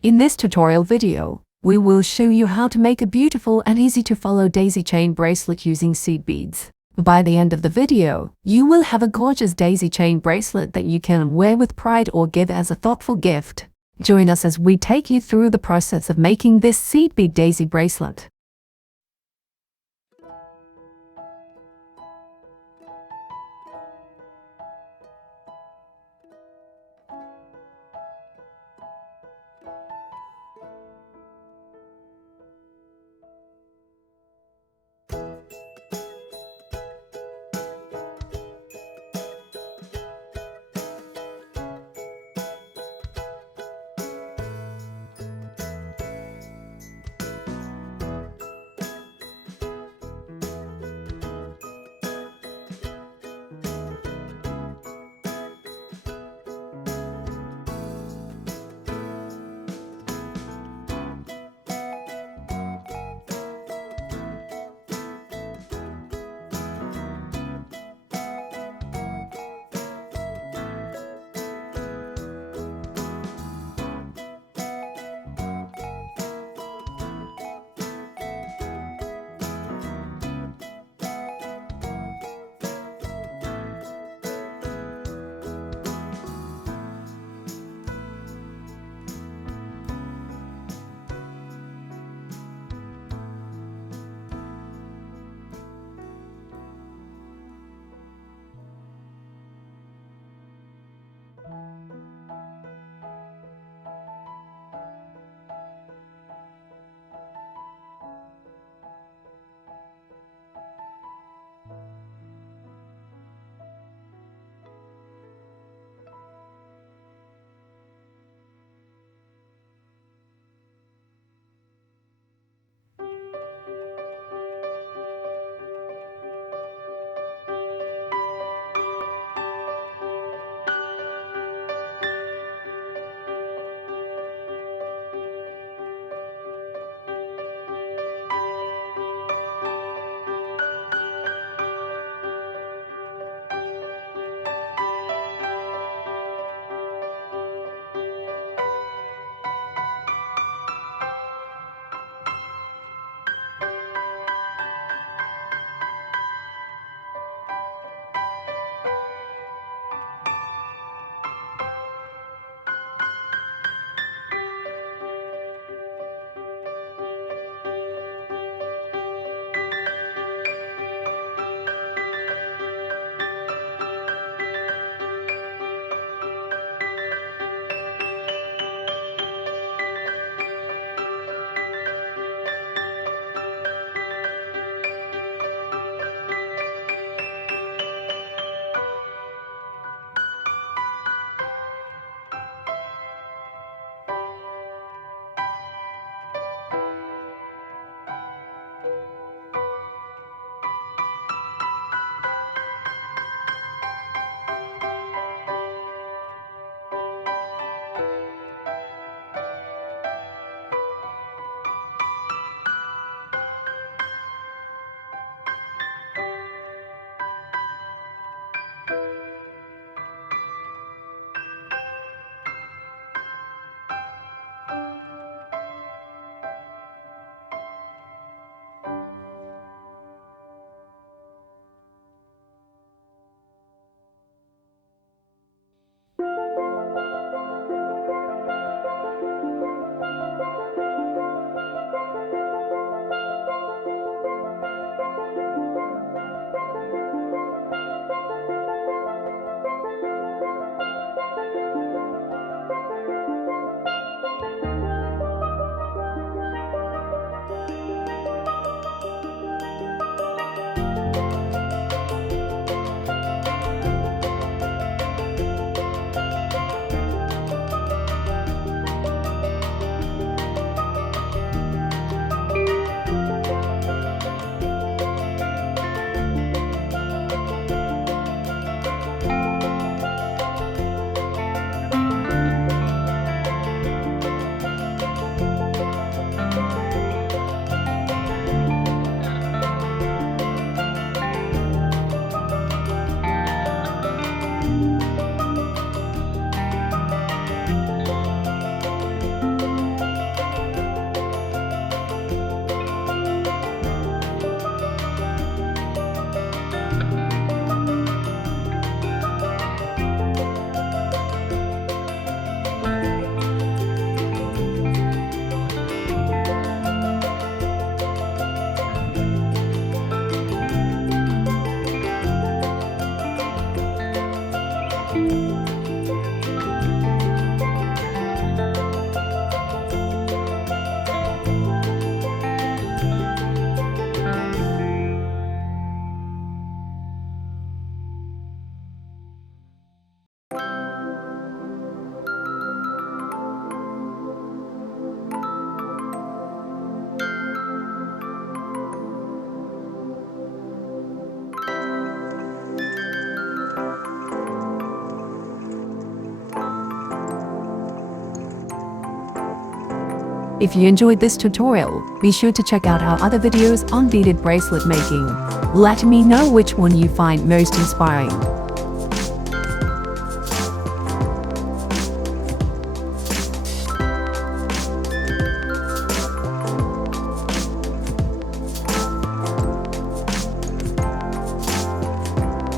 In this tutorial video, we will show you how to make a beautiful and easy to follow daisy chain bracelet using seed beads. By the end of the video, you will have a gorgeous daisy chain bracelet that you can wear with pride or give as a thoughtful gift. Join us as we take you through the process of making this seed bead daisy bracelet. If you enjoyed this tutorial, be sure to check out our other videos on beaded bracelet making. Let me know which one you find most inspiring.